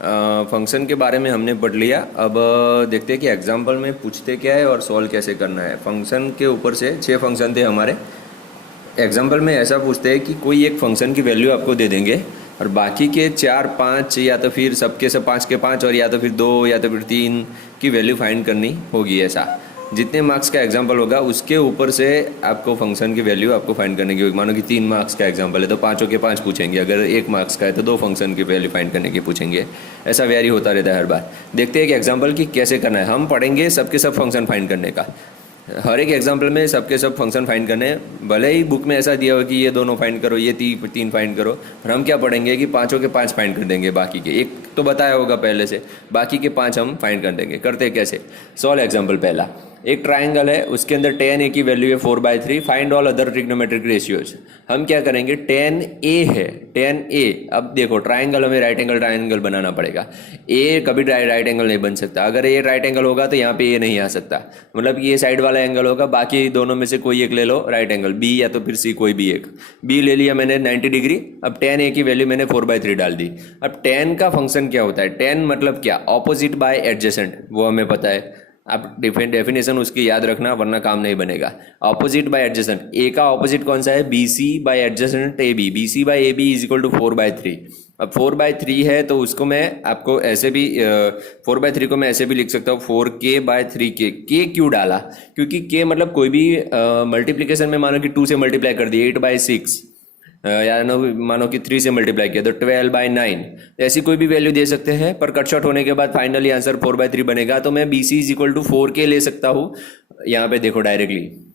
Function के बारे में हमने पढ़ लिया। अब देखते हैं कि एग्जाम्पल में पूछते क्या है और सॉल्व कैसे करना है। फंक्शन के ऊपर से 6 फंक्शन थे हमारे। एग्जाम्पल में ऐसा पूछते हैं कि कोई एक फंक्शन की वैल्यू आपको दे देंगे और बाकी के 4 5 या तो फिर सबके सब 5 के 5 और या तो फिर 2 या तो फिर 3 की वैल्यू फाइंड करनी होगी। ऐसा जितने मार्क्स का एग्जाम्पल होगा उसके ऊपर से आपको फंक्शन की वैल्यू आपको फाइंड करने की होगी। मानो कि 3 मार्क्स का एग्जाम्पल है तो पाँचों के 5 पूछेंगे, अगर 1 मार्क्स का है तो 2 फंक्शन की वैल्यू फाइंड करने की पूछेंगे। ऐसा वेरी होता रहता है हर बार। देखते हैं कि एग्जाम्पल की कैसे करना है। हम पढ़ेंगे सबके सब फंक्शन फाइंड करने का। हर एक एग्जाम्पल में सबके सब फंक्शन फाइंड करने हैं। भले ही बुक में ऐसा दिया हो कि ये दोनों फाइंड करो, ये तीन फाइंड करो, और हम क्या पढ़ेंगे कि पाँचों के 5 फाइंड कर देंगे। बाकी के एक तो बताया होगा पहले से, बाकी के 5 हम फाइंड कर देंगे। करते हैं कैसे, सॉल्व एग्जाम्पल पहला। एक ट्राइंगल है, उसके अंदर tan a की वैल्यू है 4/3। Find all other trigonometric ratios. हम क्या करेंगे, tan a है, tan a। अब देखो ट्राइंगल हमें राइट एंगल ट्राइंगल बनाना पड़ेगा। a कभी राइट एंगल नहीं बन सकता। अगर a राइट एंगल होगा तो यहाँ पे a नहीं आ सकता, मतलब कि ये साइड वाला एंगल होगा। बाकी दोनों में से कोई एक ले लो राइट एंगल, b या तो फिर c, कोई भी एक। b ले लिया मैंने 90 डिग्री। अब tan a की वैल्यू मैंने 4/3 डाल दी। अब tan का फंक्शन क्या होता है, tan मतलब क्या, ऑपोजिट बाय एडजेसेंट, वो हमें पता है। आप डेफिनेशन उसकी याद रखना वरना काम नहीं बनेगा। ऑपोजिट बाय एडजेसेंट, ए का ऑपोजिट कौन सा है, B C by adjacent A B. B C by A B is equal to 4/3। अब 4/3 है तो उसको मैं आपको ऐसे भी 4/3 को मैं ऐसे भी लिख सकता हूँ 4k/3k। के क्यों डाला, क्योंकि के मतलब कोई भी मल्टीप्लीकेशन में मानो कि 2 से मल्टीप्लाई कर दिए 8/6, या मानो कि 3 से मल्टीप्लाई किया तो 12/9। ऐसी कोई भी वैल्यू दे सकते हैं, पर कट शॉर्ट होने के बाद फाइनली आंसर 4/3 बनेगा। तो मैं B C is equal to 4k ले सकता हूँ। यहाँ पे देखो डायरेक्टली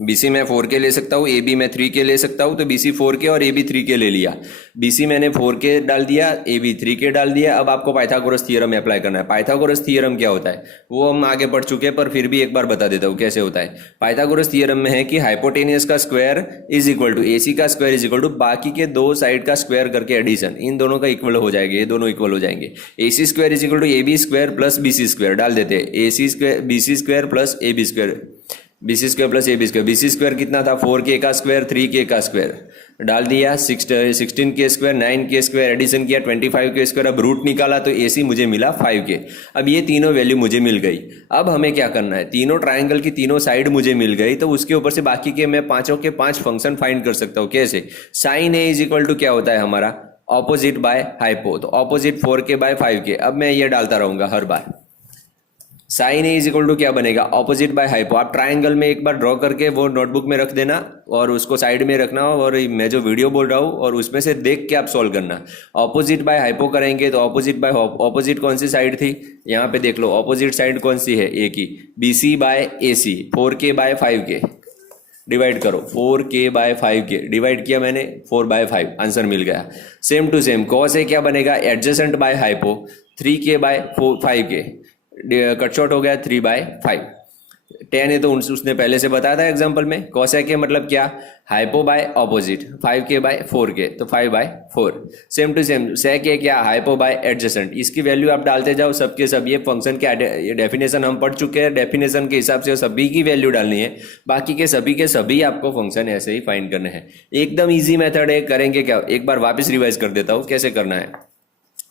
बी सी मैं 4k ले सकता हूँ, ए बी मैं 3k ले सकता हूँ। तो बी सी 4k और ए बी 3k ले लिया। बी सी मैंने 4k डाल दिया, ए बी 3k डाल दिया। अब आपको पाइथागोरस थ्योरम अप्लाई करना है। पाइथागोरस थ्योरम क्या होता है वो हम आगे पढ़ चुके हैं, पर फिर भी एक बार बता देता हूँ कैसे होता है। पाइथागोरस थ्योरम में है कि हाइपोटेनियस का स्क्वायर इज इक्वल टू ए सी का स्क्वायर इज इक्वल टू बाकी के 2 साइड का स्क्वायर करके एडिशन, इन दोनों का इक्वल हो जाएगा। ये दोनों इक्वल हो जाएंगे। A C square is equal to A B square plus B C square डाल देते हैं। A C square B C square plus A B square, B C square plus A B square. B C square कितना था, 4k का square 3k का square डाल दिया। 16k square 9k square addition किया 25k स्क्वायर। अब root निकाला तो ए सी मुझे मिला 5k। अब ये तीनों वैल्यू मुझे मिल गई। अब हमें क्या करना है, तीनों ट्राइंगल की तीनों साइड मुझे मिल गई तो उसके ऊपर से बाकी के मैं पांचों के 5 फंक्शन फाइंड कर सकता हूँ। कैसे, sine A is equal to क्या होता है हमारा, ऑपोजिट बाय हाइपो। तो ऑपोजिट 4k/5k। अब मैं ये डालता रहूंगा हर बार। Sine A is equal to क्या बनेगा, ऑपोजिट बाय हाइपो। आप ट्राइंगल में एक बार ड्रॉ करके वो नोटबुक में रख देना और उसको साइड में रखना, और मैं जो वीडियो बोल रहा हूँ और उसमें से देख के आप सॉल्व करना। ऑपोजिट बाय हाइपो करेंगे तो ऑपोजिट बाय ऑपोजिट कौन सी साइड थी, यहाँ पे देख लो ऑपोजिट साइड कौन सी है, ए की। B C by A C, 4k/5k divide करो। 4k/5k डिवाइड किया मैंने, 4/5 आंसर मिल गया। Same to same cos A क्या बनेगा, adjacent by hypo 3k/5k cut short हो गया 3/5। tan है तो उसने पहले से बताया था एग्जांपल में। cosec मतलब क्या, हाइपो बाय ऑपोजिट 5k/4k तो 5/4। सेम टू सेम sec है क्या, हाइपो बाय एडजेसेंट। इसकी वैल्यू आप डालते जाओ सबके सब। ये फंक्शन के डेफिनेशन हम पढ़ चुके हैं, डेफिनेशन के हिसाब से सभी की वैल्यू डालनी है। बाकी के सभी आपको फंक्शन ऐसे ही फाइंड करने हैं। एकदम ईजी मेथड है। करेंगे क्या, एक बार वापस रिवाइज कर देता हूँ कैसे करना है।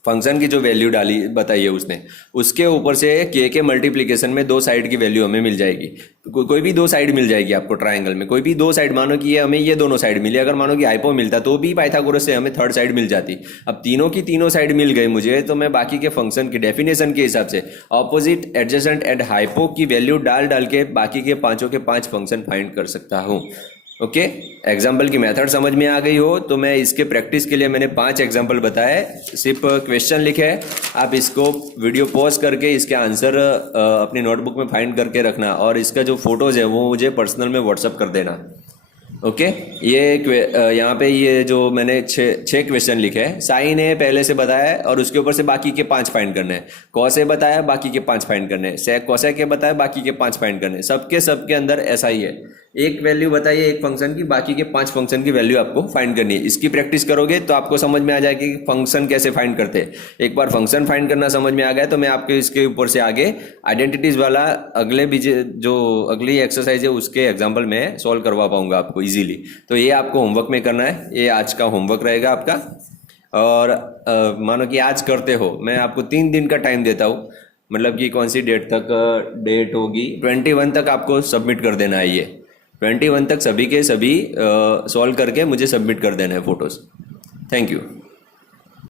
फंक्शन की जो वैल्यू डाली बताई है उसने, उसके ऊपर से के मल्टीप्लिकेशन में 2 साइड की वैल्यू हमें मिल जाएगी। कोई भी 2 साइड मिल जाएगी आपको ट्राइंगल में, कोई भी 2 साइड। मानो कि ये हमें ये दोनों साइड मिली, अगर मानो कि हाइपो मिलता तो भी पाइथागोरस से हमें 3rd साइड मिल जाती। अब तीनों की तीनों साइड मिल गई मुझे, तो मैं बाकी के फंक्शन की डेफिनेशन के हिसाब से ऑपोजिट एडजेसेंट एंड हाइपो की वैल्यू डाल के बाकी के पांचों के 5 फंक्शन फाइंड कर सकता हूँ। ओके, एग्जाम्पल की मेथड समझ में आ गई हो तो मैं इसके प्रैक्टिस के लिए मैंने 5 एग्जाम्पल बताए, सिर्फ क्वेश्चन लिखे हैं। आप इसको वीडियो पॉज करके इसके आंसर अपनी नोटबुक में फाइंड करके रखना, और इसका जो फोटोज है वो मुझे पर्सनल में व्हाट्सअप कर देना। ओके, ये यहाँ पे ये जो मैंने 6 क्वेश्चन लिखे हैं। साइन है पहले से बताया है और उसके ऊपर से बाकी के 5 फाइंड करने हैं। कॉस ए बताया, बाकी के 5 फाइंड करने हैं। सेक कोसेक ए बताया, बाकी के 5 फाइंड करने हैं। सबके अंदर ऐसा ही है, एक वैल्यू बताइए एक फंक्शन की, बाकी के 5 फंक्शन की वैल्यू आपको फाइंड करनी है। इसकी प्रैक्टिस करोगे तो आपको समझ में आ जाएगा कि फंक्शन कैसे फाइंड करते हैं। एक बार फंक्शन फाइंड करना समझ में आ गया तो मैं आपको इसके ऊपर से आगे आइडेंटिटीज वाला अगले भी जो अगली एक्सरसाइज है उसके एग्जाम्पल में सॉल्व करवा पाऊंगा आपको इजीली। तो ये आपको होमवर्क में करना है, ये आज का होमवर्क रहेगा आपका। और मानो कि आज करते हो, मैं आपको 3 दिन का टाइम देता हूँ, मतलब कि कौन सी डेट तक, डेट होगी 21 तक आपको सबमिट कर देना है ये। 21 तक सभी के सभी सॉल्व करके मुझे सबमिट कर देना है फोटोज़। Thank you.